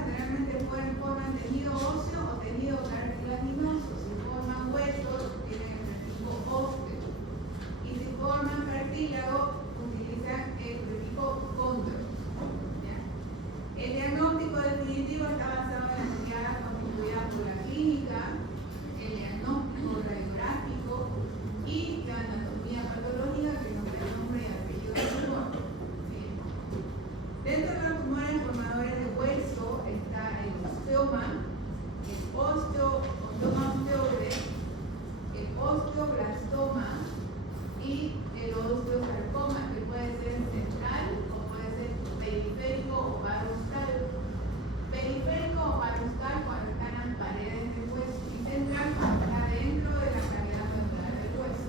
generalmente forman tejido óseo o tejido cartilaginoso. Si forman huesos, tienen el tipo óseo. Y si forman cartílago, utilizan el tipo cóndilo. El diagnóstico definitivo está basado en las guías constituidas por la clínica, el diagnóstico radiográfico y la anatomía patológica, que nos da el nombre y apellido del tumor. Dentro de los tumores formadores de hueso está el osteoma, el osteoma osteoide, el osteoblastoma y el osteosarcoma, que puede ser central o puede ser periférico o parostal. Periférico o parostal cuando están las paredes del hueso, y central cuando está dentro de la cavidad medular del hueso.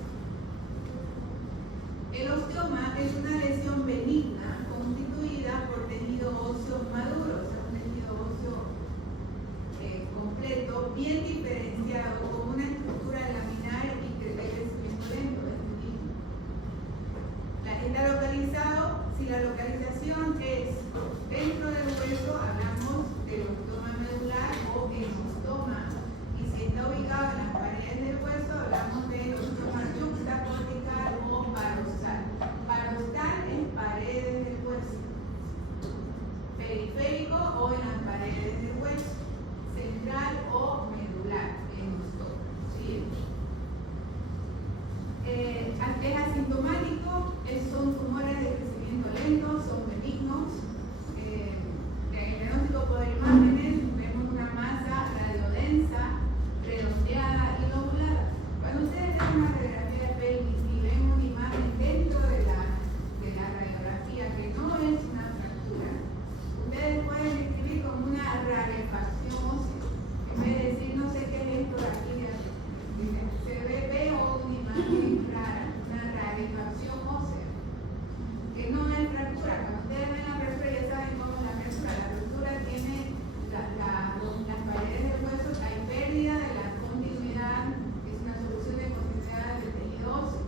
El osteoma es una lesión benigna constituida por tejido óseo maduro, o sea, un tejido óseo completo, bien diferenciado, con una estructura laminar y de crecimiento lento. Está localizado, si la localización es dentro del hueso, hablamos del osteoma medular o exostoma, y si está ubicado en las paredes del hueso, hablamos del osteoma yuxtacortical o parostal. Parostal es paredes del hueso, periférico o en las paredes del hueso, central o medular en ostoma. ¿Sí? Es asintomático, son tumores de crecimiento lento, son benignos. En el diagnóstico por imágenes vemos una masa radiodensa, redondeada y lobulada. Cuando ustedes ven una radiografía de pelvis y ven una imagen dentro de la radiografía que no es una fractura, ustedes pueden escribir como una rarefacción ósea. En vez de decir no sé qué es esto de aquí, se veo una imagen rara, una rarefacción ósea, que no es fractura. Cuando ustedes ven la fractura ya saben cómo es la fractura. La fractura tiene las paredes del hueso, hay pérdida de la continuidad, es una solución de continuidad del tejido óseo.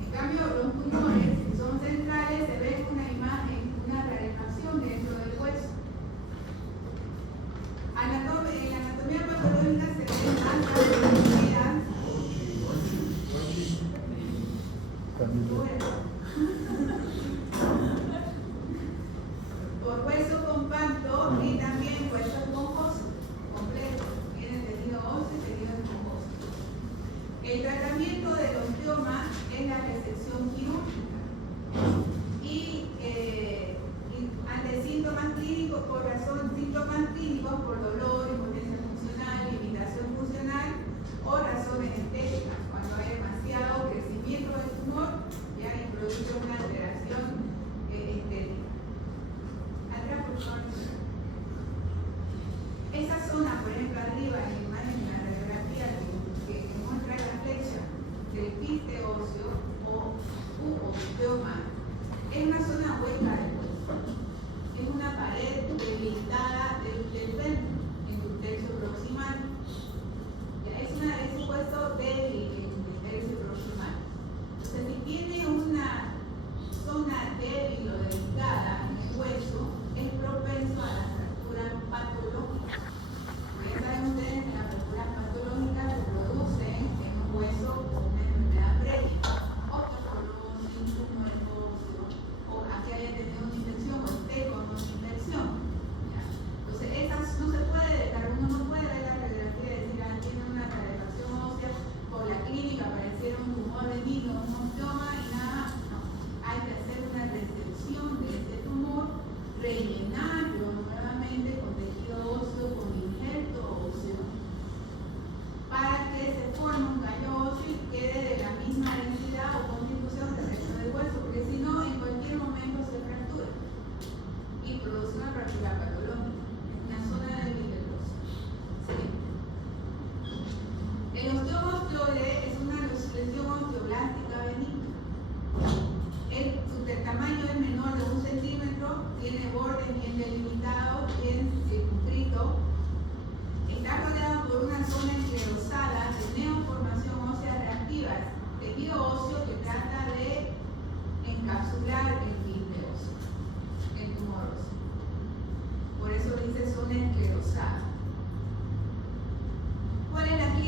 En cambio, los tumores, si son centrales, se ve una imagen, una rarefacción dentro del hueso. En la anatomía patológica se ven altas velocidades. Por hueso compacto y también hueso esponjoso completo, tiene tejido óseo y tejido esponjoso. El tratamiento del osteoma es la resección quirúrgica y ante síntomas clínicos por dolor, impotencia funcional, limitación funcional o razones estéticas. Cuando hay demasiado crecimiento del tumor, ya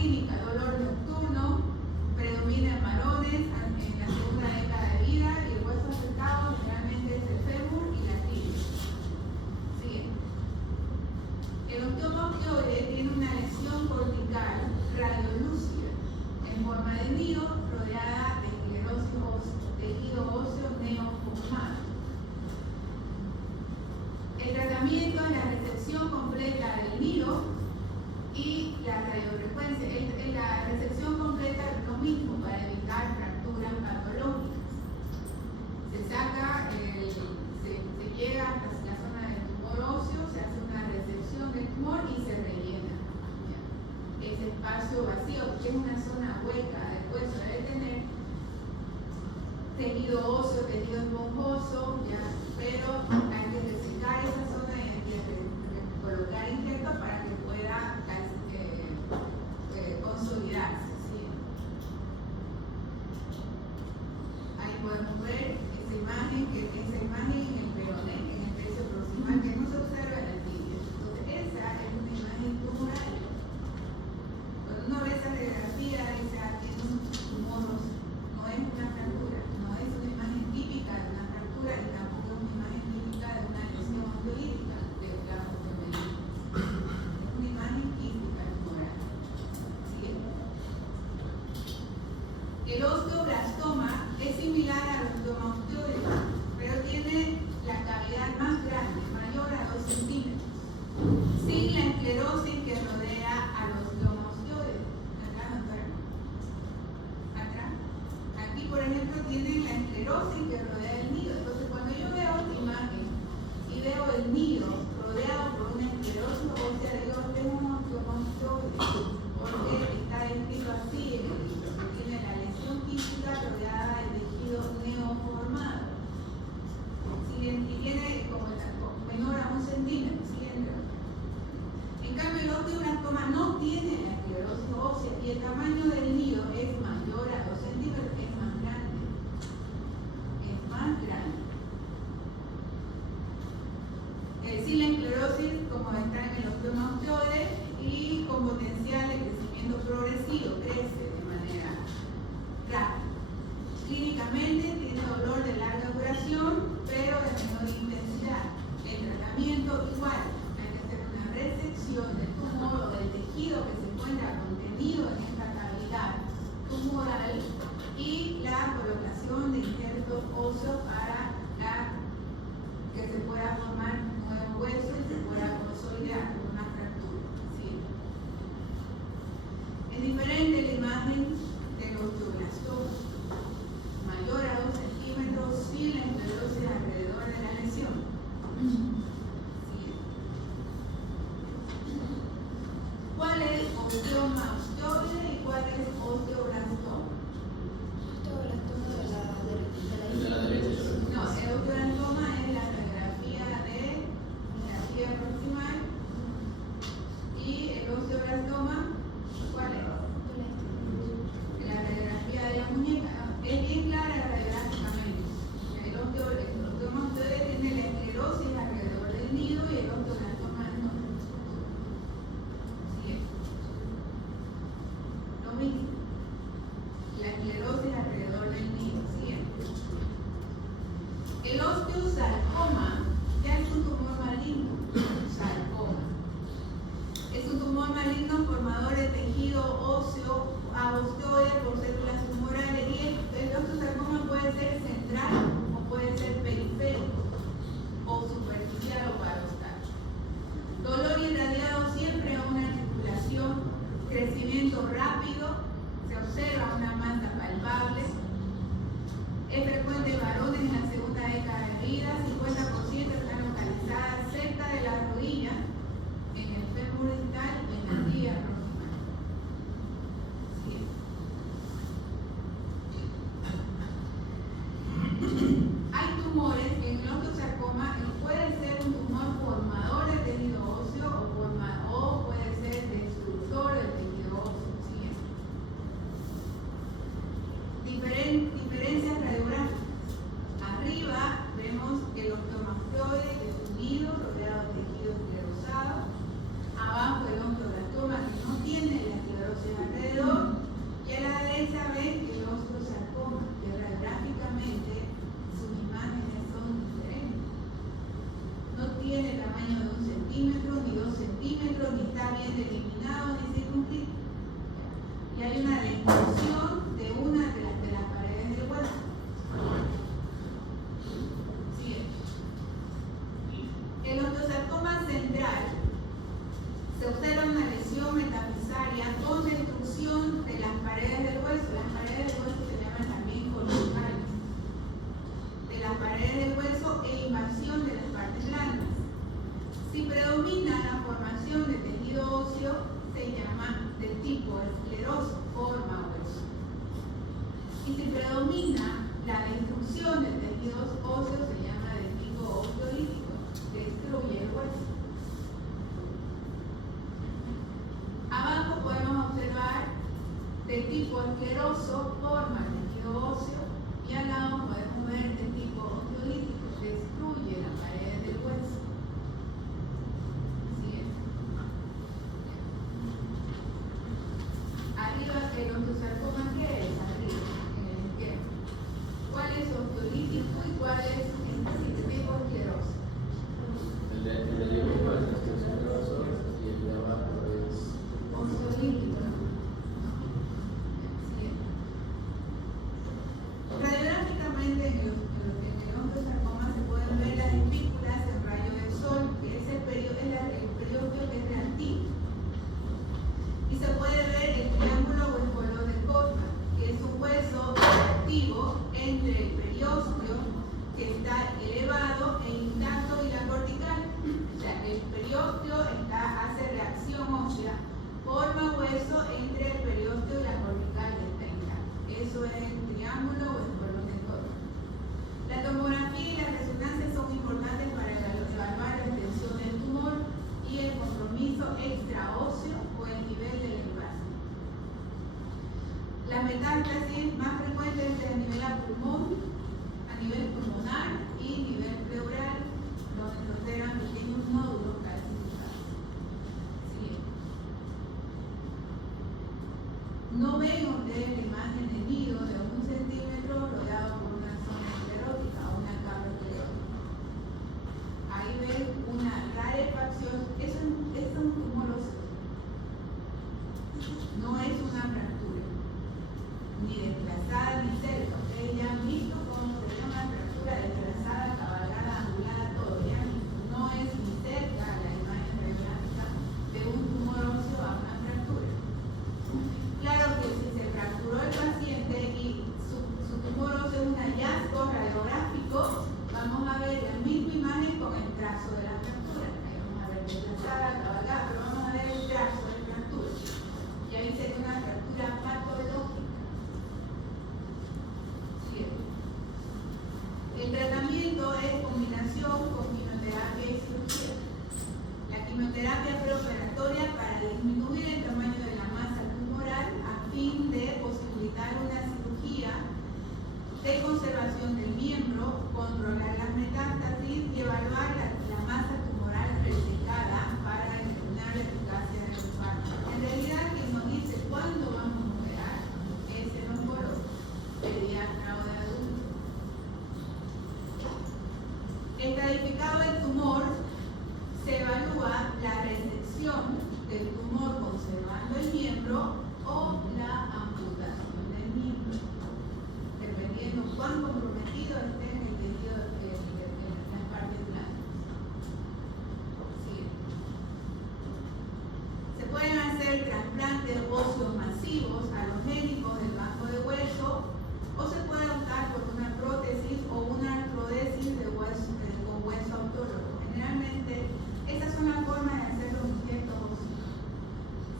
clínica, dolor nocturno, predomina en varones en la segunda década de vida y el hueso afectado generalmente es el fémur y la tibia. Siguiente. El osteoma osteoide tiene una lesión cortical radiolúcida en forma de nido rodeada de esclerosis ósea, tejido óseo neoformado. El tratamiento es la resección completa del nido y la radiofrecuencia. La resección completa es lo mismo para evitar fracturas patológicas. Se saca, se llega hasta la zona del tumor óseo, se hace una resección del tumor y se rellena ese espacio vacío, que es una zona hueca del hueso, debe tener tejido óseo, tejido esponjoso, pero hay que resecar esa zona y hay que colocar injertos para que pueda consolidarse. ¿Sí? Ahí podemos ver esa imagen en el peroné, en el tercio proximal, que no se observa en el tibia. Entonces, esa es una imagen tumoral. Cuando uno ve esa radiografía, tiene un tumor, no es una fractura, no es una imagen típica de una fractura y tampoco es una imagen típica de una lesión osteolítica de la osteomielitis. Es una imagen típica tumoral. ¿Sí? El osteoblastoma es similar al osteoma osteoide, pero tiene la cavidad más grande, mayor a 2 centímetros, sin la esclerosis que rodea al osteoma osteoide. Acá no está. Acá. Aquí, por ejemplo, tienen la esclerosis que rodea el nido. Entonces, cuando yo veo esta imagen y veo el nido rodeado por una esclerosis ósea, digo, es un osteoma osteoide, porque está escrito así en el libro, que tiene la lesión quística rodeada del tejido neoformado. Y tiene como menor a 1 centímetro. En cambio, el osteoblastoma no tiene la esclerosis ósea y el tamaño del nido es mayor a 2 centímetros, es más grande. Es más grande. Sin la esclerosis, como está en el osteoma osteoide, y con potencial de crecimiento progresivo, crece de manera rápida. Clínicamente tiene dolor de larga duración, pero de menor intensidad. El tratamiento igual, hay que hacer una resección del tumor o del tejido que se encuentra contenido en esta cavidad tumoral y la colocación de injertos óseos para que se pueda formar un nuevo hueso y se pueda consolidar con una fractura. ¿Sí? Es diferente la imagen del osteoblastoma, mayor a 2 centímetros, sin la esclerosis alrededor de la lesión. ¿Sí? ¿Cuál es osteoma osteoide y cuál es osteoblastoma? Osteoblastoma de la derecha. No, el osteoblastoma es la radiografía proximal y el osteoblastoma, ¿cuál es? La radiografía de la muñeca. Es bien clara radiográficamente. El osteoma osteoide tiene la esclerosis alrededor del nido y el osteoblastoma no. ¿Sí? Lo mismo. La esclerosis alrededor del nido. ¿Sí? El osteosarcoma ya es un tumor maligno. Sarcoma. Es un tumor maligno formador de tejido óseo a osteoide por células tumorales y el osteosarcoma puede ser central o puede ser periférico o superficial o parostal. Dolor irradiado siempre a una articulación, crecimiento rápido, se observa una masa palpable. Es frecuente en varones en la segunda década de vida, 50% están localizadas cerca de la rodilla, en el fémur distal y en la tibia proximal. ¿Sí? Hay tumores en el osteosarcoma que puede ser un tumor formador de tejido óseo o puede ser destructor del tejido óseo. ¿Sí? Diferencias radiográficas. Arriba vemos el predomina la destrucción del tejido óseo se llama de tipo osteolítico, destruye el hueso. Abajo podemos observar de tipo asqueroso, forma el tejido óseo, y al lado podemos ver de tipo osteolítico, destruye la pared del hueso. Siguiente. Arriba el osteosarcoma, ¿qué es? Arriba, en el izquierdo. ¿Cuál es osteolítico y cuál es el tipo asqueroso? El de dibujo es osteosarcoso y el de abajo es Osteolítico, ¿no? Radiográficamente en el osteosarcoma se pueden ver las espículas en rayo del sol, que es el periósteo que es reactivo. Y se puede ver el triángulo o el color de Cotman, que es un hueso reactivo entre el periósteo, que está elevado e intacto, y la cortical. O sea, el periósteo hace reacción ósea, forma hueso entre el periósteo y la cortical que está intacta. Eso es el triángulo o el color de Cotman. La tomografía y la resonancia son importantes para evaluar la extensión del tumor y el compromiso extraóseo o el nivel del envase. La metástasis más frecuente es a nivel pulmonar y nivel pleural, donde se observan pequeños nódulos calcificados. Siguiente. No ven ustedes la imagen de nido de 1 centímetro rodeado por una zona esclerótica o una capa esclerótica. Ahí ven una rarefacción, es un tumor óseo. No es una fractura, ni desplazada ni cerca. Ustedes ya han visto cómo se ve una fractura desplazada, cabalgada, angulada, todo. Ya no es ni cerca la imagen radiográfica de un tumor óseo a una fractura. Claro que si se fracturó el paciente y su tumor óseo es un hallazgo radiográfico, vamos a ver la misma imagen con el trazo de la fractura. Ahí vamos a ver desplazada, cabalgada, pero vamos a ver el trazo de la fractura. Y ahí sería una fractura patológica. Siguiente. El tratamiento es combinación con quimioterapia y cirugía. La quimioterapia preoperatoria para disminuir el tamaño de la masa tumoral a fin de posibilitar una cirugía de conservación del miembro, controlar las metástasis y evaluar la masa tumoral resecada para determinar la eficacia del fármaco. En realidad, quien nos dice cuándo vamos a operar es el oncólogo, pediatra o de adulto. Estratificado del tumor, se evalúa la resección del tumor conservando el miembro o la amputación del miembro, dependiendo cuán comprometido esté en el tejido de las partes blandas. Siguiente. Se pueden hacer trasplantes óseos masivos alogénicos del banco de hueso, o se puede optar por una prótesis o una artrodesis de hueso, con hueso autólogo. Generalmente, estas son las formas de hacer los injertos óseos.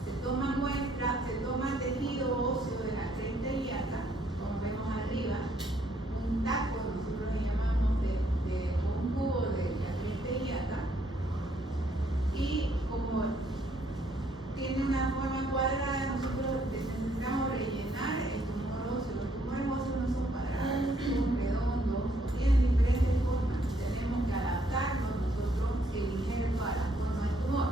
Se toma muestra, se toma tejido óseo de la cresta ilíaca, como vemos arriba, un taco, nosotros le llamamos un cubo de la cresta ilíaca, y como tiene una forma cuadrada, nosotros necesitamos rellenar el tumor óseo. Los tumores óseos no son cuadrados, son redondos, tienen diferentes formas. Tenemos que adaptarnos nosotros el injerto a la forma del tumor.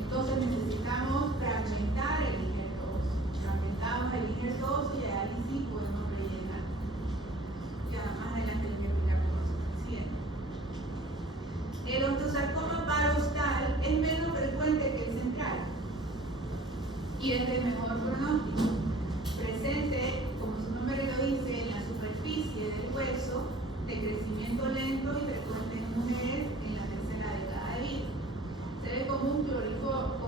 Entonces necesitamos fragmentar el injerto óseo. Fragmentamos el injerto óseo y ahí sí podemos rellenar. Ya más adelante les voy a explicar cómo se siente. El osteosarcoma parostal es menos frecuente que el central y es de mejor pronóstico. Presente, como su nombre lo dice, en la superficie del hueso, de crecimiento lento y frecuente en mujeres en la tercera década de vida. Se ve como un coliflor,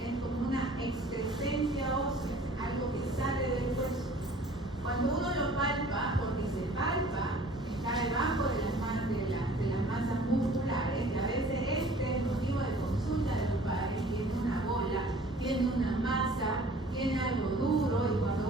es como una excrescencia ósea, algo que sale del hueso. Cuando uno lo palpa, porque se palpa, está debajo de las masas musculares, y a veces este es motivo de consulta de los padres. Tiene una bola, tiene una masa, tiene algo duro, y cuando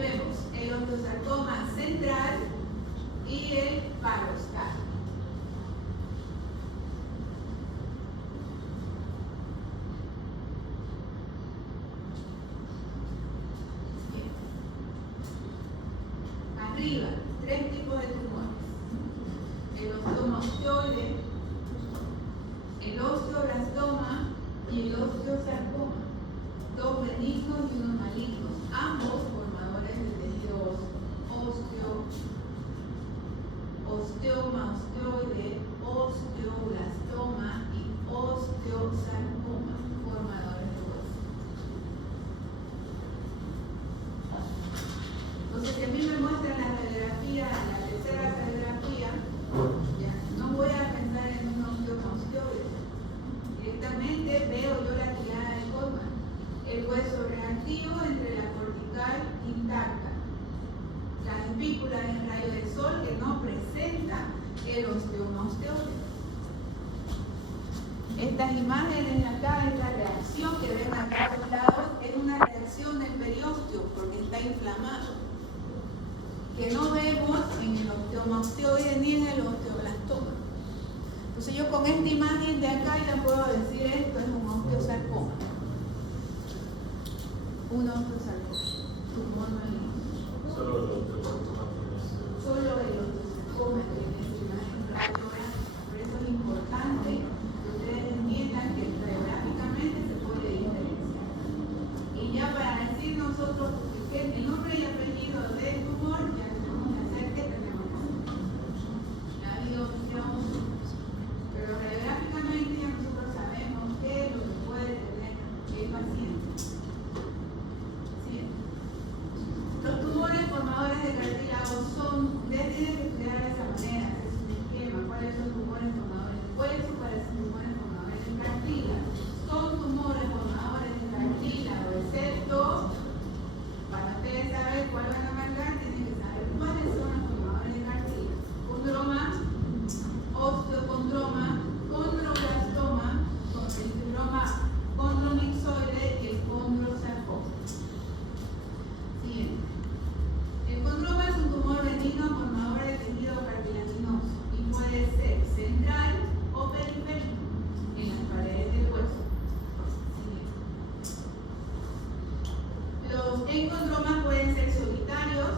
vemos el osteosarcoma central y el parostal. Arriba, 3 tipos de tumores: el osteoma osteoide, el osteoblastoma y el osteosarcoma, 2 benignos y 1 malignos, ambos formadores de tejido óseo, osteoma osteoide, osteoblastoma y osteosarcoma, formadores de hueso. Entonces, si a mí me muestran la radiografía, la tercera radiografía, ya no voy a pensar en un osteoma osteoide. Directamente veo yo la tirada de Goldman, el hueso reactivo entre la cortical intacta, la espícula en rayo de sol que no presenta el osteoma osteoide. Estas imágenes acá, esta reacción que ven acá a los lados, es una reacción del periósteo porque está inflamado, que no vemos en el osteoma osteoide ni en el osteoblastoma. Entonces yo con esta imagen de acá ya puedo decir esto es un osteosarcoma. Un osteosarcoma, tumor maligno. Solo el osteosarcoma tiene ese. Solo el osteosarcoma tiene esa imagen radiográfica. Por eso es importante que ustedes entiendan que radiográficamente se puede diferenciar. Y ya para decir nosotros el nombre y apellido del tumor, ya tenemos que hacer que tenemos la biopsia, pero radiográficamente ya nosotros sabemos qué es lo que puede tener el paciente. ¿Sí? Los tumores formadores de cartílago son, ustedes tienen que estudiar de esa manera, es un esquema, cuáles son tumores formadores de hueso, cuáles son tumores formadores de cartílago. Son tumores formadores de cartílago, excepto, para ustedes saber cuál van a marcar, tienen que saber cuáles son los formadores de cartílago. Condroma, osteocondroma, condroblastoma, el fibroma condromixoide y el condrosarcoma. Siguiente. El condroma es un tumor benigno formador de tejido cartilaginoso y puede ser central o periférico en las paredes del hueso. Siguiente. Los encondromas pueden ser solitarios,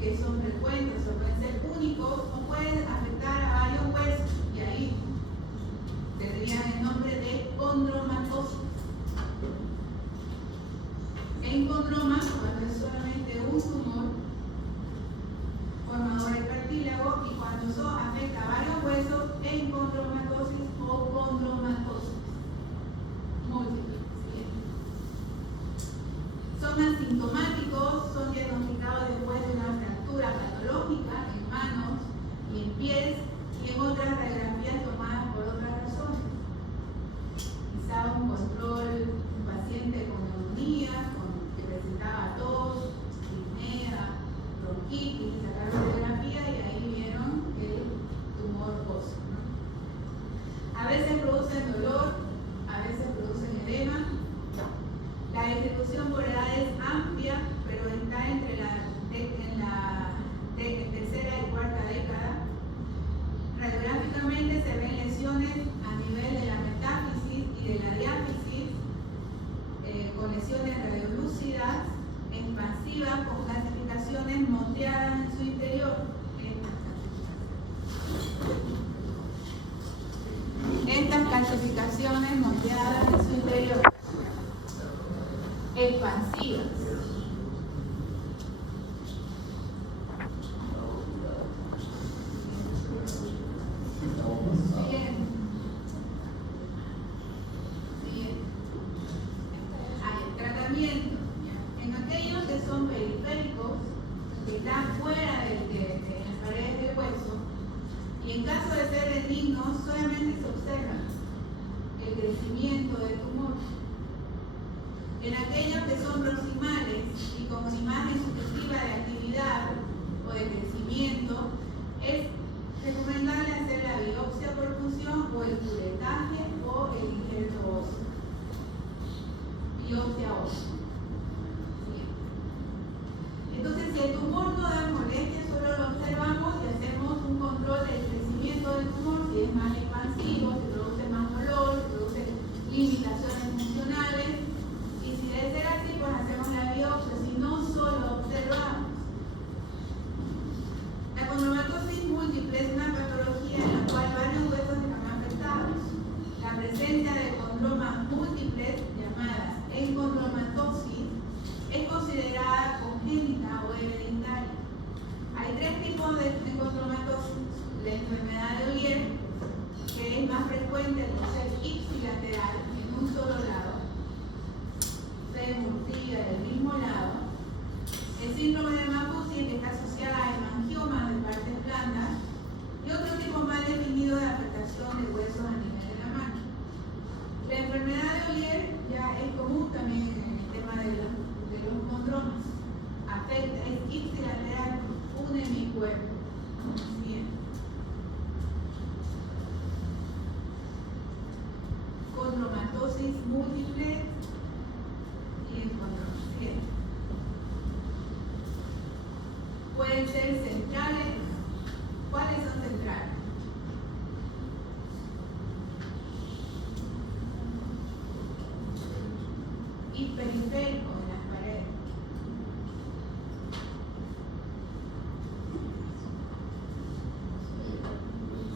que son frecuentes, o pueden ser únicos, o pueden afectar a varios huesos, y ahí tendrían el nombre de condromatosis. Encondroma, cuando es solamente un tumor formador de cartílago, y cuando eso afecta a varios huesos, encondromatosis o condromatosis múltiple. Son asintomáticos, son diagnosticados después de una fractura patológica en manos y en pies y en otras radiografías tomadas por otras razones. Quizá un control, un paciente con neumonía, que presentaba tos, disnea, bronquitis, sacaron radiografía y ahí vieron el tumor óseo, ¿no? A veces producen dolor, a veces producen edema. La distribución por edad es amplia, pero está entre en la tercera y cuarta década. Radiográficamente se ven lesiones a nivel de la metáfisis y de la diáfisis, con lesiones radiolúcidas, expansivas, con clasificaciones moteadas en su interior. Estas clasificaciones moteadas en su interior. Expansivas. Tratamiento. En aquellos que son periféricos, que están fuera de las paredes del hueso, y en caso de ser benignos, solamente se observa el crecimiento del tumor. En aquellos que son proximales y con una imagen sugestiva de actividad o de crecimiento, es recomendable hacer la biopsia por punción o el curetaje o el injerto óseo. Biopsia ósea. Entonces, Si el tumor no da molestia, solo lo observamos y hacemos un control del crecimiento del tumor, si es más expansivo, si produce más dolor, si produce limitaciones funcionales. Y si debe ser así, pues hacemos la biopsia, si no, solo observamos. La condromatosis múltiple es una patología en la cual varios huesos están afectados. La presencia de condromas múltiples, llamadas encondromatosis, es considerada congénita o hereditaria. Hay tres tipos de encondromatosis: la enfermedad de Ollier, que es más frecuente en los ser ipsilateral, en un solo lado, fémur, tibia del mismo lado. El síndrome de Maffucci, que está asociada a hemangiomas de partes blandas, y otro tipo más definido de afectación de huesos a nivel de la mano. La enfermedad de Ollier ya es común también en el tema de los condromas. Afecta, es ipsilateral, une mi cuerpo. Bien. Condromatosis múltiple y encondromas. Bien. Pueden ser centrales. ¿Cuáles son centrales? Y periféricos en las paredes.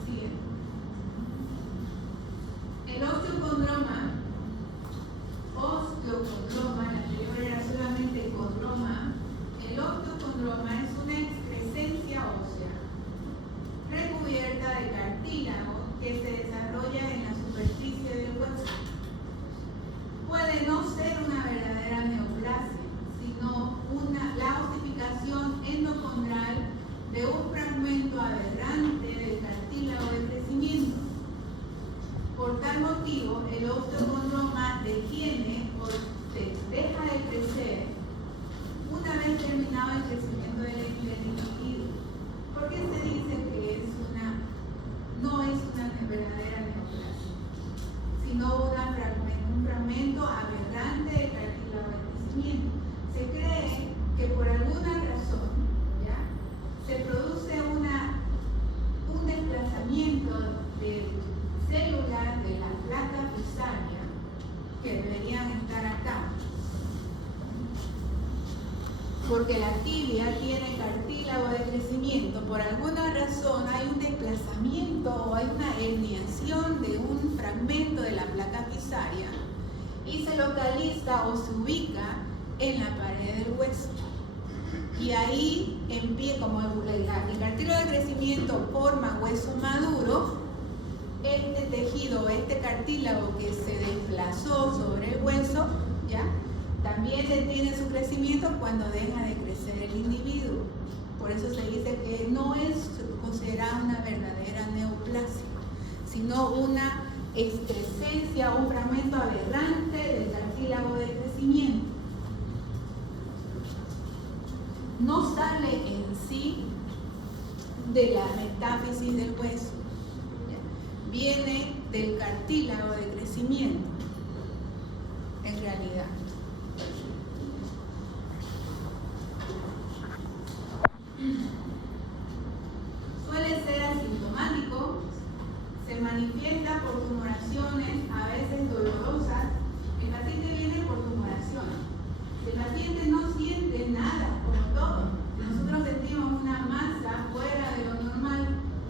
Sigue. El osteocondroma, la anterior era solamente el condroma. El osteocondroma es una excrescencia ósea recubierta de cartílago que se desarrolla en la superficie del hueso. Puede no ser una verdadera neoplasia, sino la ossificación endocondral de un fragmento aberrante del cartílago de crecimiento. Por tal motivo, el osteocondroma detiene o deja de crecer una vez terminado el crecimiento del individuo. ¿Por qué se dice que no es una verdadera neoplasia, sino un fragmento aberrante del cartílago de crecimiento? Se cree que por alguna razón, ¿ya?, se produce un desplazamiento celular de la placa fisaria que deberían estar acá, porque la tibia tiene cartílago de crecimiento. Por alguna razón hay un desplazamiento o hay una herniación de un fragmento de la placa fisaria y se localiza o se ubica en la pared del hueso. Y ahí como el cartílago de crecimiento forma hueso maduro, este tejido, este cartílago que se desplazó sobre el hueso, ¿ya?, también detiene su crecimiento cuando deja de crecer el individuo. Por eso se dice que no es considerada una verdadera neoplasia, sino una excrescencia o un fragmento aberrante del cartílago de crecimiento. No sale en sí de la metáfisis del hueso, ¿ya?, viene del cartílago de crecimiento, en realidad. Suele ser asintomático, se manifiesta por tumoraciones, a veces dolorosas. El paciente viene por tumoraciones. El paciente no siente nada, como todo. Nosotros sentimos una masa fuera de lo normal,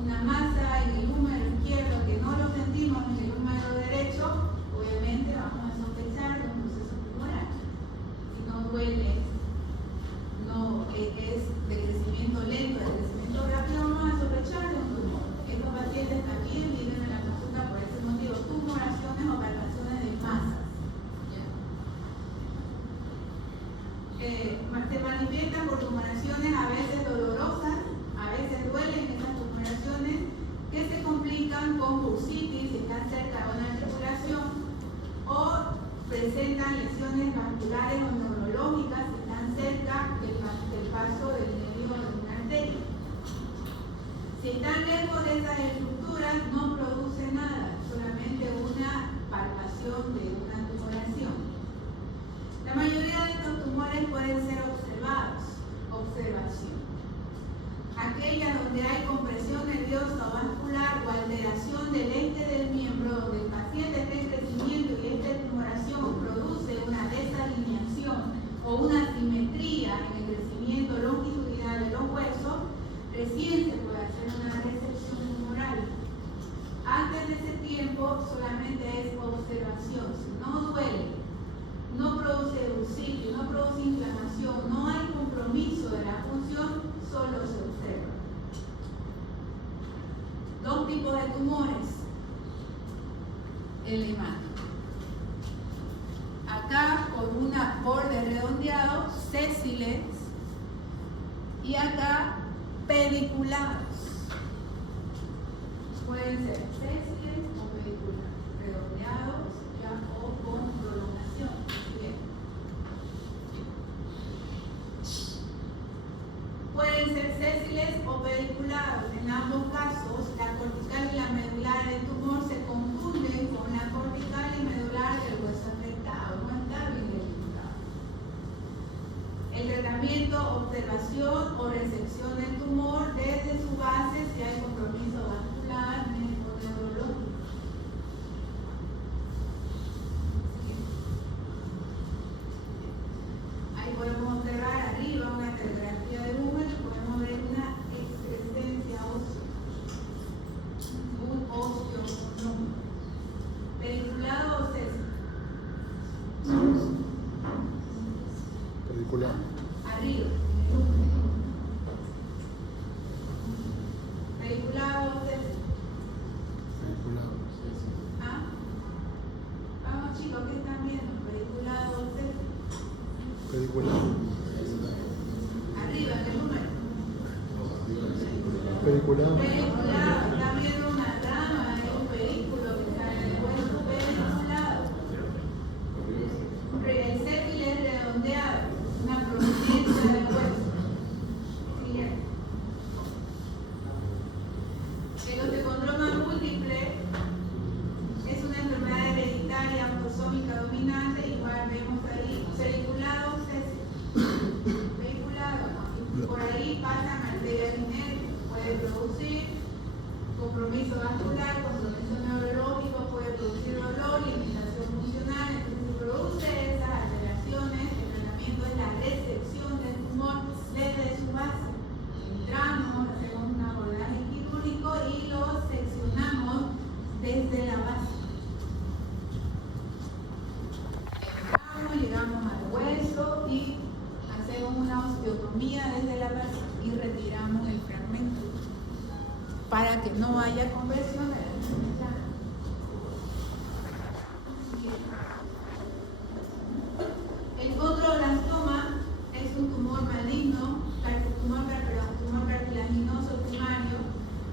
una masa en el húmero izquierdo que no lo sentimos en el húmero derecho. Obviamente vamos a sospechar de un proceso tumoral. Si no duele, no es de crecimiento lento, de crecimiento rápido, vamos a sospechar de un tumor. Estos pacientes también vienen a la consulta por ese motivo: tumoraciones o palpaciones de masas. Se manifiestan por tumoraciones a veces dolorosas, a veces duelen estas tumoraciones, que se complican con bursitis si están cerca de una articulación, o presentan lesiones vasculares o neurológicas si están cerca del paso del nervio de una arteria. Si están lejos de esas estructuras, no produce nada, solamente una palpación de una tumoración. La mayoría de estos tumores pueden ser observados observación. Aquella donde hay compresión nerviosa o vascular o alteración del eje del miembro, donde el paciente está en crecimiento y esta tumoración produce una desalineación o una asimetría en el crecimiento longitudinal de los huesos, recién se puede hacer una resección tumoral. Antes de ese tiempo solamente es observación. Si no duele, no produce urcidio, no produce inflamación, no hay compromiso de la función, solo se observa. Dos tipos de tumores. El hemático. Acá con una borde redondeado, sésiles, y acá pediculados. Pueden ser sésiles o pediculados, redondeados ya o con prolongación. Bien. Pueden ser sésiles o pediculados. En ambos casos, la cortical y la medular del tumor se confunden con la cortical y medular del hueso afectado. No está bien delimitado. El tratamiento, observación o resección del tumor desde su base si hay compromiso vascular, médico neurológico. Ahí podemos observar arriba una radiografía de húmero, podemos ver una excrescencia ósea, un óseo, pediculado o sésico. Pediculado. Arriba. Pediculado o sésico. Pediculado. ¿Ah? Vamos chicos, ¿qué están viendo? Pediculado o sésico. Pediculado. Arriba, ¿qué número? Pediculado. Pediculado, están viendo una rama de un pedículo que sale del hueso pediculado. El sésil es redondeado, una prominencia del hueso. Siguiente. El osteocondroma múltiple es una enfermedad hereditaria autosómica dominante, igual vemos ahí pediculado, sésil. Pediculado, ¿no? Y por ahí pasan arterias y nervios. Puede producir compromiso vascular, compromiso neurológico, puede producir dolor, limitación funcional. Entonces se produce esas alteraciones. El tratamiento es la resección del tumor desde su base. Entramos, hacemos un abordaje quirúrgico y lo seccionamos desde la base. Entramos, llegamos al hueso y hacemos una osteotomía desde la base y retiramos el fragmento para que no haya conversión de la enfermedad. El condroblastoma es un tumor maligno, tumor cartilaginoso primario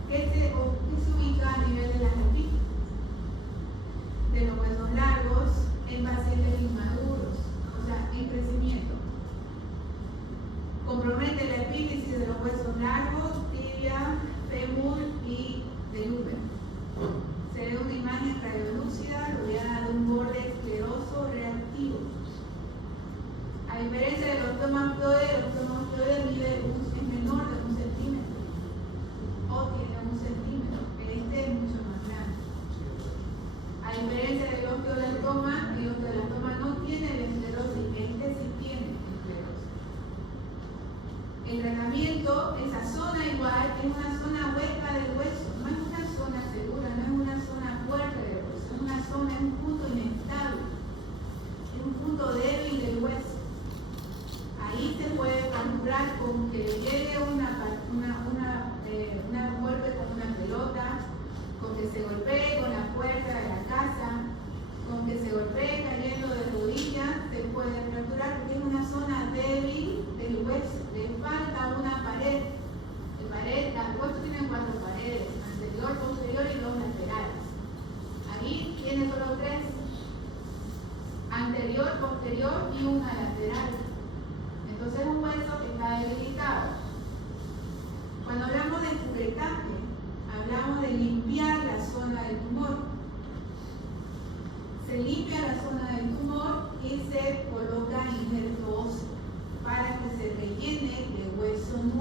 que se ubica a nivel de las epífisis, de los huesos largos en pacientes inmaduros, o sea, en crecimiento. Compromete la epífisis de los huesos largos, tibia, fémur y del útero. Se ve una imagen radiolúcida rodeada de un borde escleroso reactivo. A diferencia del osteoma osteoide, el osteoma osteoide es menor de 1 centímetro o tiene 1 centímetro. Este es mucho más grande. A diferencia del osteoblastoma, el osteoblastoma no tiene la esclerosis, este sí tiene esclerosis. El tratamiento, esa zona igual, es una zona hueca del hueso, no es una zona segura, no es una zona fuerte del hueso, es una zona, es un punto inestable, es un punto débil del hueso. Ahí se puede fracturar con que llegue un golpe con una pelota, con que se golpee con la puerta de la casa, con que se golpee cayendo de rodillas, se puede fracturar porque es una zona débil del hueso, le falta una pared. El hueso tiene 4 paredes, anterior, posterior y 2 laterales. Ahí tiene solo 3, anterior, posterior y una lateral. Entonces es un hueso que está debilitado. Cuando hablamos de curetaje, hablamos de limpiar la zona del tumor. Se limpia la zona del tumor y se coloca injerto óseo para que se rellene de hueso nuevo.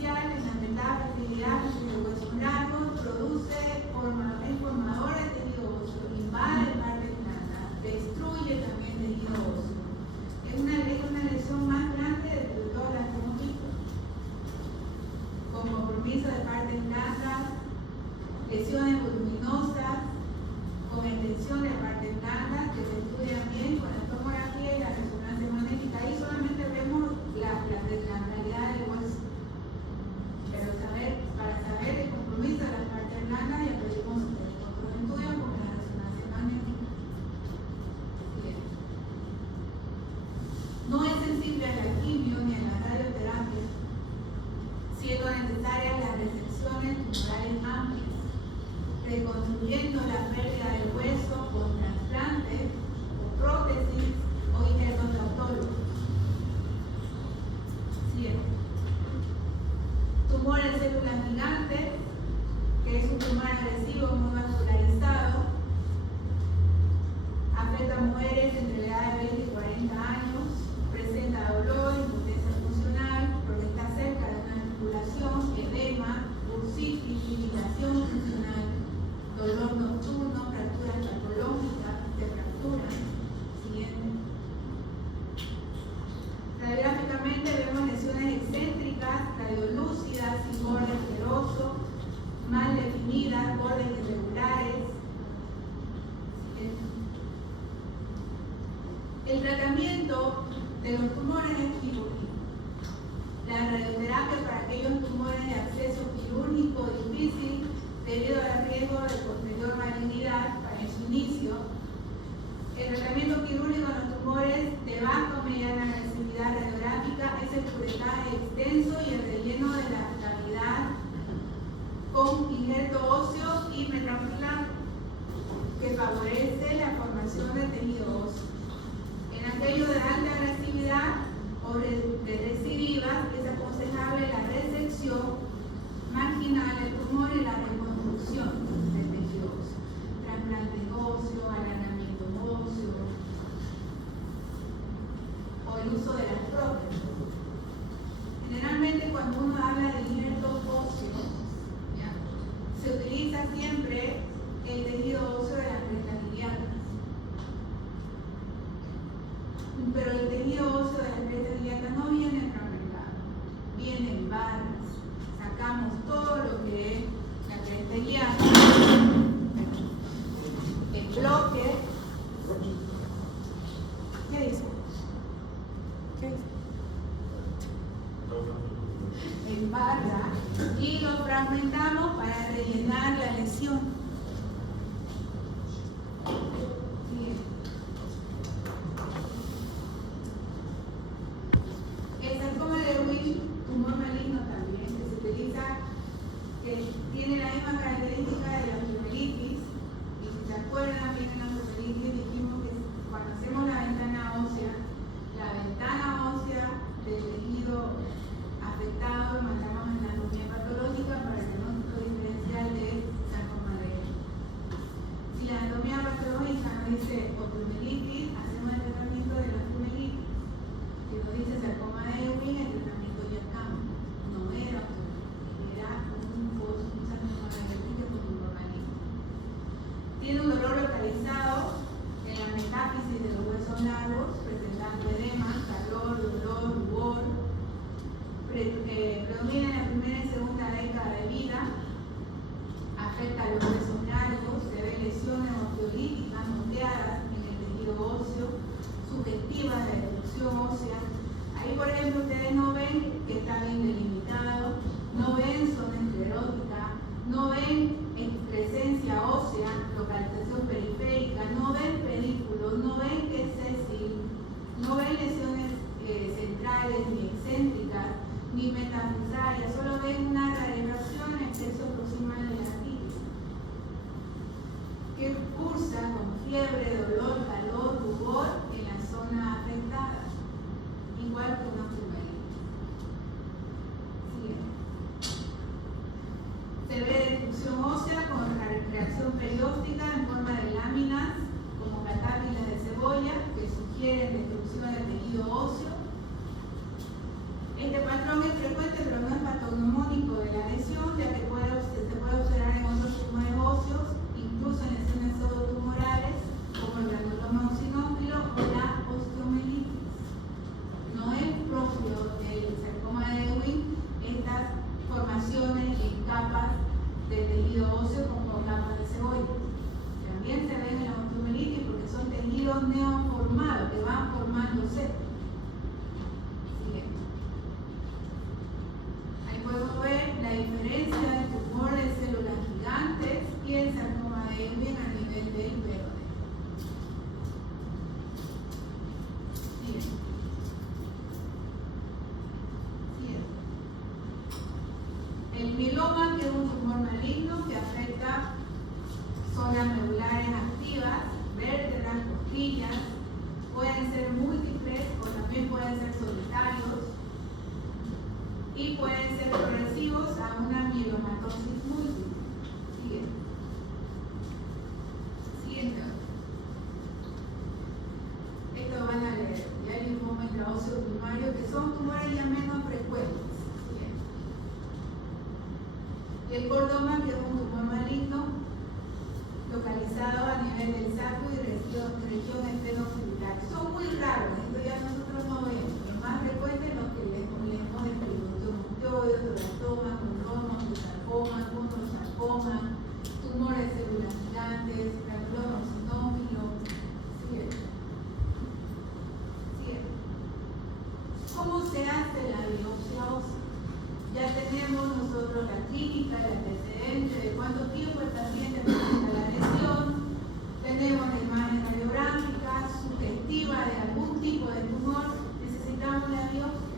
facial, en la metafacialidad, en huesos largos, es formadora de tejido óseo, invade partes blandas, destruye también tejido óseo. Es una lesión más grande de todas las que hemos visto, con compromiso de partes blandas, lesiones voluminosas, con extensión de partes blandas que se estudian bien con la tomografía y la resonancia magnética. Ahí solamente vemos la calidad del hueso, pero para saber el compromiso de las partes blandas ya pedimos otros estudios como la resonancia magnética. Bien. No es sensible a la quimio ni a la radioterapia, siendo necesarias las resecciones tumorales amplias, reconstruyendo la pérdida del hueso con trasplantes o prótesis o injertos autólogos. 7. Tumor de células gigantes, que es un tumor agresivo muy vascularizado, afecta a mujeres entre la edad de 20 y 40 años, presenta dolor, impotencia funcional, porque está cerca de una articulación, edema, bursitis, limitación funcional, dolor nocturno, fracturas patológicas, de fractura. Siguiente. Radiográficamente vemos lesiones excéntricas, radiolúcidas, sin borde asqueroso, mal definidas, bordes irregulares. El tratamiento de los tumores es quirúrgico. La radioterapia para aquellos tumores de acceso quirúrgico difícil debido al riesgo de posterior malignidad para su inicio. El tratamiento quirúrgico en los tumores de baja o mediana agresividad radiográfica es el curetaje extenso y el relleno de la cavidad con injerto óseo y metafilato, que favorece la formación de tejido óseo. En aquello de alta agresividad o de recidiva es aconsejable la resección marginal del tumor y la reconstrucción del tejido óseo, trasplante óseo, alargamiento óseo o el uso de las prótesis. Generalmente cuando uno habla de injertos óseos, se utiliza siempre el tejido óseo de las crestas iliacas. Pero el tejido óseo de las crestas iliacas no viene fragmentado, viene en barras. Sacamos todo lo que es la cresta ilíaca, el bloque. ¿Qué dice? ¿Qué dice? En barra, y lo fragmentamos para rellenar la lesión. El sarcoma de Ewing, tumor maligno también, que se utiliza, que tiene la misma característica de la fibrolitis. Y si se acuerdan bien en la fibrolitis, dijimos que cuando hacemos la ventana ósea del tejido afectado lo mandamos en la anatomía patológica para el diagnóstico diferencial de sarcoma de Ewing. Si la anatomía patológica nos dice osteomelitis, hacemos el tratamiento de la osteomelitis. Si nos dice sarcoma de Ewing, el tratamiento ya cambia. No era osteomelitis, era un sarcoma de Ewing que fue tumor maligno. Tiene un dolor localizado en la metáfisis de los huesos largos, presentando edema, calor, dolor, rubor. Predomina en la primera y segunda década de vida, afecta a los huesos largos, se ven lesiones osteolíticas moteadas en el tejido óseo, sugestivas de destrucción ósea. Ahí, por ejemplo, ustedes no ven que está bien delimitado, no ven zona esclerótica, no ven presencia ósea, localización periférica, no ven pedículos, no ven que es sésil, no ven lesiones centrales ni excéntricas, ni metafisarias, solo ven una radiación en exceso proximal de la titis, que cursa con fiebre, dolor, calor, rubor en la zona afectada, igual que una osteomelitis. Se ve destrucción ósea con reacción perióstica en forma de láminas como catápilas de cebolla que sugieren destrucción del tejido óseo. Este patrón es frecuente, pero no es patognomónico. mieloma, que es un tumor maligno que afecta zonas medulares activas, vértebras, costillas, pueden ser múltiples o también pueden ser solitarios y pueden ser progresivos a una mielomatosis múltiple. Siguiente. Esto van a leer, ya el linfoma intraóseo primario, que son tumores ya menos frecuentes. Y el cordoma, que es un tumor maligno localizado a nivel del saco y región estenofibular. Son muy raros, esto ya nosotros no vemos. Los más frecuentes los que les hemos descrito: tumor teratoma, condromas, sarcoma, sarcoma, tumores de células gigantes, granuloma sinófilo. ¿Cómo se hace la biopsia ósea? Ya tenemos nosotros la clínica, el antecedente de cuánto tiempo el paciente presenta la lesión, tenemos la imagen radiográfica sugestiva de algún tipo de tumor, necesitamos la biopsia.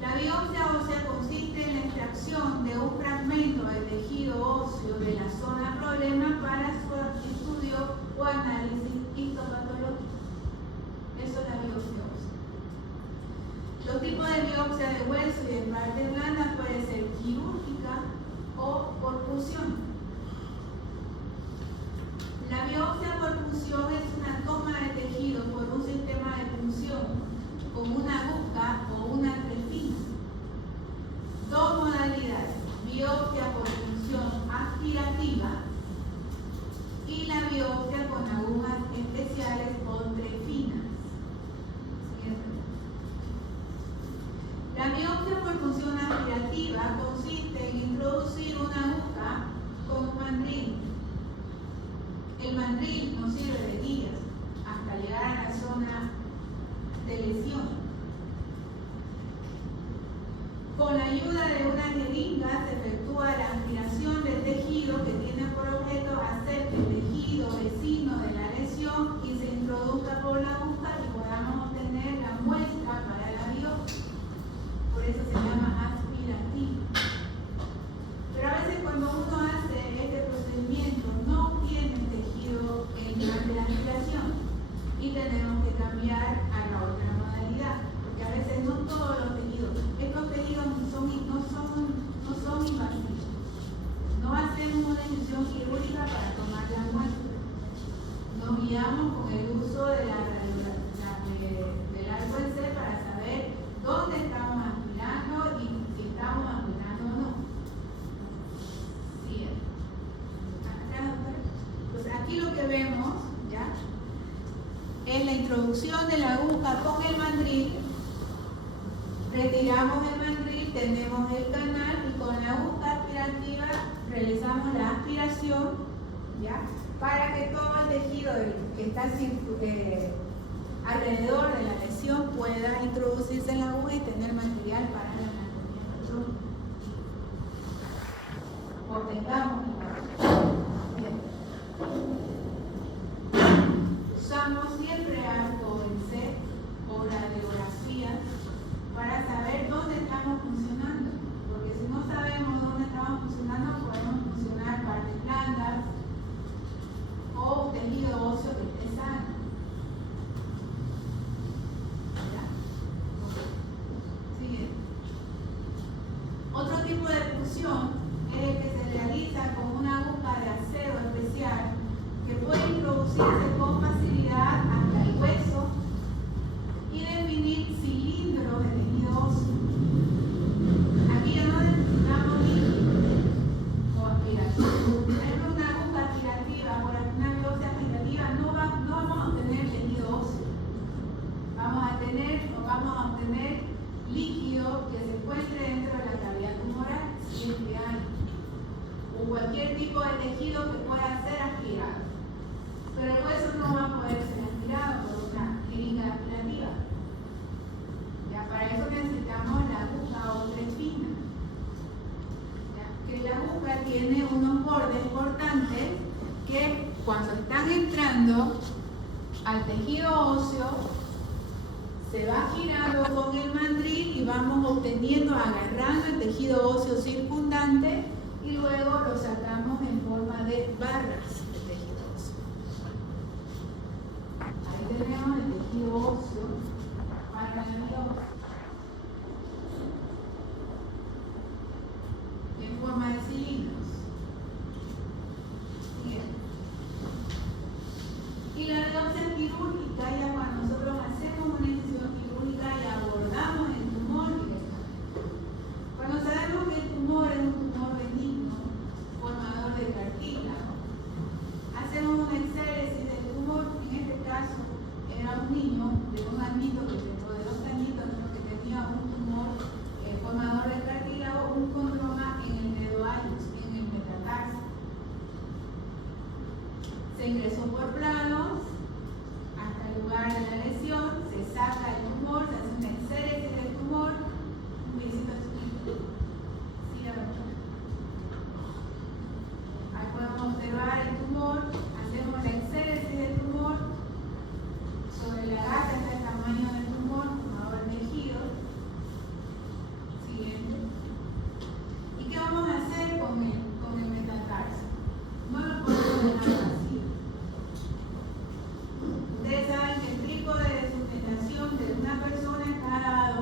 La biopsia ósea consiste en la extracción de un fragmento del tejido óseo de la zona problema para su estudio o análisis histopatológico. Eso es la biopsia ósea. Los tipos de biopsia de hueso y de parte blanda puede ser quirúrgica o por punción. La biopsia por punción es una toma de tejido por un sistema de punción con una aguja o una trefina. Dos modalidades: biopsia por punción aspirativa y la biopsia con agujas especiales o trefinas. La biopsia por punción aspirativa consiste en introducir una aguja con un mandril. El mandril nos sirve de guía hasta llegar a la zona de lesión. Con la ayuda de una jeringa se efectúa la aspiración del tejido que tiene por objeto hacer que el tejido vecino de la lesión y se introduzca por la aguja y podamos obtener la muestra para la biopsia. Por eso se llama aspirativo. Pero a veces cuando uno hace este procedimiento no tiene el tejido durante la aspiración y tenemos que cambiar a la otra modalidad, porque a veces no todos los tejidos, estos tejidos no son invasivos. No hacemos una incisión quirúrgica para tomar la muestra. Nos guiamos con el uso de del arco en C para saber dónde estamos aspirando y si estamos aspirando o no. Sí. Pues aquí lo que vemos, ¿ya?, es la introducción de la aguja con el mandril. Retiramos el mandril, tenemos el canal y con la aguja aspirativa realizamos la aspiración, ¿ya?, para que todo el tejido que está alrededor de la lesión pueda introducirse en la aguja y tener material para la anatomía patológica. Obtengamos usamos siempre arco en C o radiografías para saber dónde estamos funcionando, porque si no sabemos dónde estamos funcionando podemos funcionar partes blandas o tejido óseo que esté sano. Otro tipo de punción es el que se realiza con una aguja de acero especial que puede introducirse con facilidad hasta el hueso y definir cilindros de tejido óseo. Aquí ya no necesitamos líquido o aspiración. Por ejemplo, una aguja aspirativa, por una biopsia aspirativa, no vamos a obtener tejido óseo. Vamos a obtener líquido que se encuentre dentro de la cavidad tumoral, si es que hay, o cualquier tipo de tejido que pueda ser aspirado. Pero el hueso no va a poder ser aspirado por una jeringa aspirativa. Ya, para eso necesitamos la aguja o trefina. Que la aguja tiene unos bordes cortantes que cuando están entrando al tejido óseo se va girando con el mandril y y vamos obteniendo, agarrando el tejido óseo circundante y luego lo sacamos en forma de barras de tejido óseo. Ahí tenemos el tejido óseo para la biopsia en forma de cilindros. Bien. Y la biopsia quirúrgica, ya cuando nosotros hacemos una incisión quirúrgica y abordamos el tumor directamente. Cuando sabemos que el tumor es un tumor benigno, formador de cartílago, hacemos una exéresis del tumor. En este caso era un niño de 1 añito, de 2 añitos, que tenía un tumor formador de cartílago, un condroma en el dedo alus, en el metatarso. Se ingresó por planos hasta el lugar de la lesión, se saca el tumor, se hace una exéresis del tumor, un visito chiquito. Sí, ahí podemos observar el tumor, hacemos la exéresis del tumor, sobre la gata está el tamaño del tumor, formador de tejido. Siguiente. ¿Y qué vamos a hacer con el metatarso? No lo podemos dejar vacío. Ustedes saben que el trípode de sustentación de una persona está dado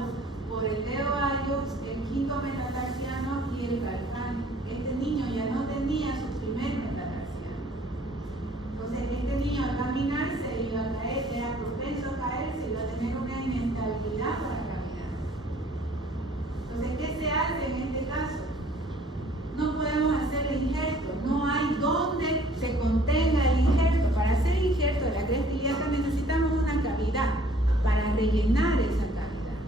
por el dedo alus, el quinto metatarsiano y el calcáneo. Este niño ya no tenía su primer metatarsiano. Entonces, este niño al caminar se iba a caer, era propenso a caerse, iba a tener una inestabilidad para caminar. Entonces, ¿qué se hace en este caso? No podemos hacer el injerto, no hay donde se contenga el injerto. Para hacer el injerto de la cresta ilíaca necesitamos una cavidad para rellenar esa cavidad.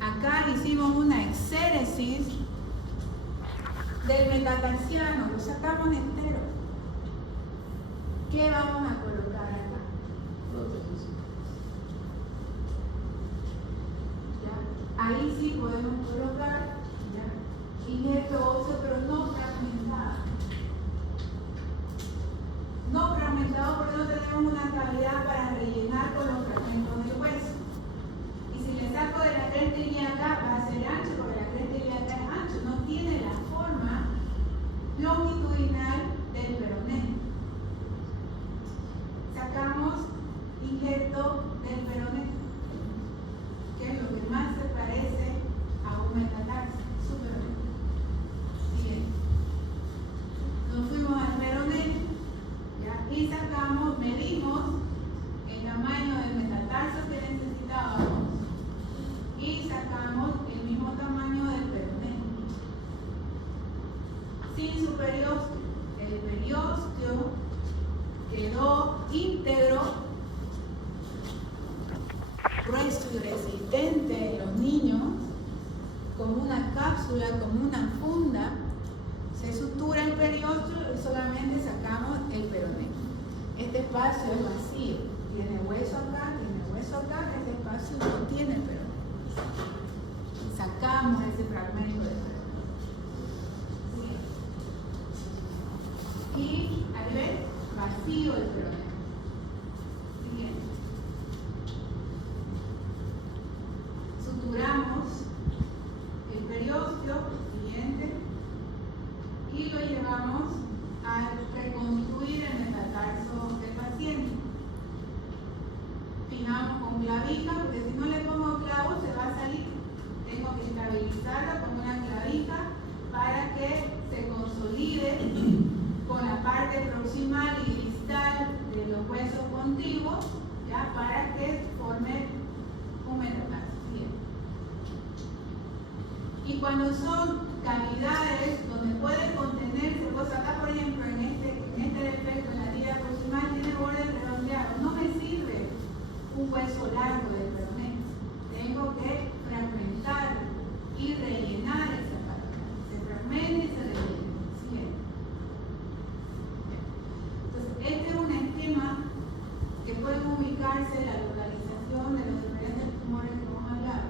Acá hicimos una exéresis del metatarsiano, lo sacamos entero. ¿Qué vamos a colocar acá? Prótesis. ¿Ya? Ahí sí podemos colocar injerto óseo, pero no fragmentado. No fragmentado porque no tenemos una cavidad para rellenar con los fragmentos del hueso. Y si le saco de la cresta ilíaca va a ser ancho, porque la cresta ilíaca es ancho, no tiene la forma longitudinal del peroné. Sacamos injerto del peroné, que es lo que más se parece a un metatarso, su peroné. Bien. Nos fuimos al peroné, ¿ya? Y sacamos, medimos el tamaño del metatarso que necesitábamos y sacamos el mismo tamaño del peroné. Sin su periósteo. El periósteo quedó íntegro, grueso y resistente en los niños, como una cápsula, como una funda. Se sutura el periósteo y solamente sacamos el peroné. Este espacio es vacío, tiene hueso acá, este espacio no tiene el peroné. Sacamos ese fragmento de peroné. Y al ver vacío el peroné. Siguiente. Suturamos el periósteo, siguiente, y lo llevamos a reconstruir el metatarso del paciente. Fijamos con clavija, porque si no le pongo clavo se va a salir. Tengo que estabilizarlo con una clavija para que se consolide con la parte proximal y distal de los huesos contiguos, ¿ya? Para que forme un metatarso. Bien. Y cuando son cavidades donde puede contenerse, pues acá por ejemplo en este defecto en la tibia proximal tiene bordes redondeados, no me sirve un hueso largo del peroné, tengo que fragmentar y rellenar esa cavidad, se fragmenta y se rellena. Siguiente. Entonces este es un esquema que pueden ubicarse en la localización de los diferentes tumores que hemos hablado,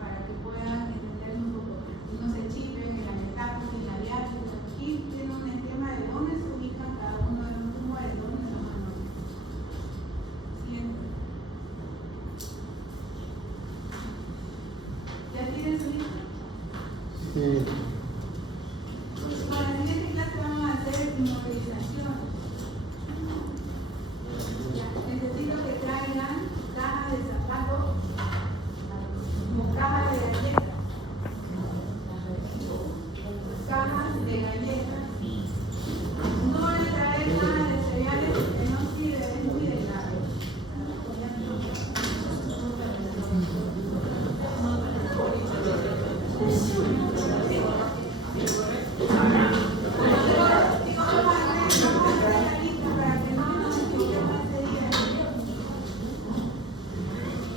para que puedan entender un poco más. Y no se chipen en la metáfora y la diálisis. Aquí tiene un esquema de dónde se ubican cada uno de los tumores, dónde los analizan. Siguiente. Sí. Para la siguiente clase vamos a hacer inmovilización. Ya, necesito que traigan cajas de zapatos o cajas de galletas. Cajas de galletas. No van a traer cajas de cereales porque no sirve, es muy delgado.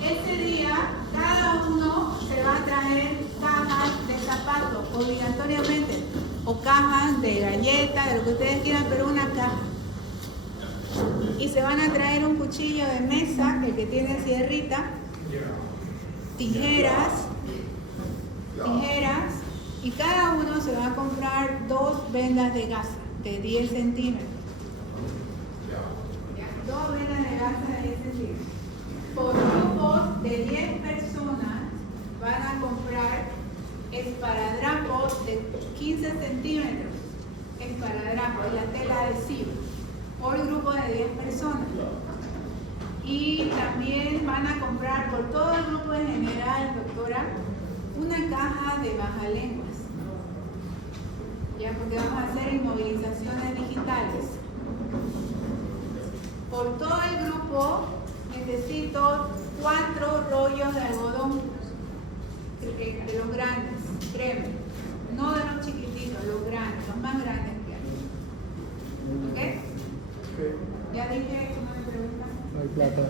Este día, cada uno se va a traer cajas de zapatos, obligatoriamente, o cajas de galletas, de lo que ustedes quieran, pero una caja. Y se van a traer un cuchillo de mesa, el que tiene sierrita, tijeras, y cada uno se va a comprar 2 vendas de gasa de 10 centímetros. 2 vendas de gasa de 10 centímetros. Por grupos de 10 personas van a comprar esparadrapos de 15 centímetros, esparadrapos, la tela adhesiva, por grupo de 10 personas. Y también van a comprar por todo el grupo en general, doctora, una caja de bajalenguas. Ya, porque vamos a hacer inmovilizaciones digitales. Por todo el grupo necesito 4 rollos de algodón, de los grandes, créeme, no de los chiquititos, los grandes, los más grandes que hay. ¿Ok? Ya dije, ¿cómo me preguntan? No hay plata.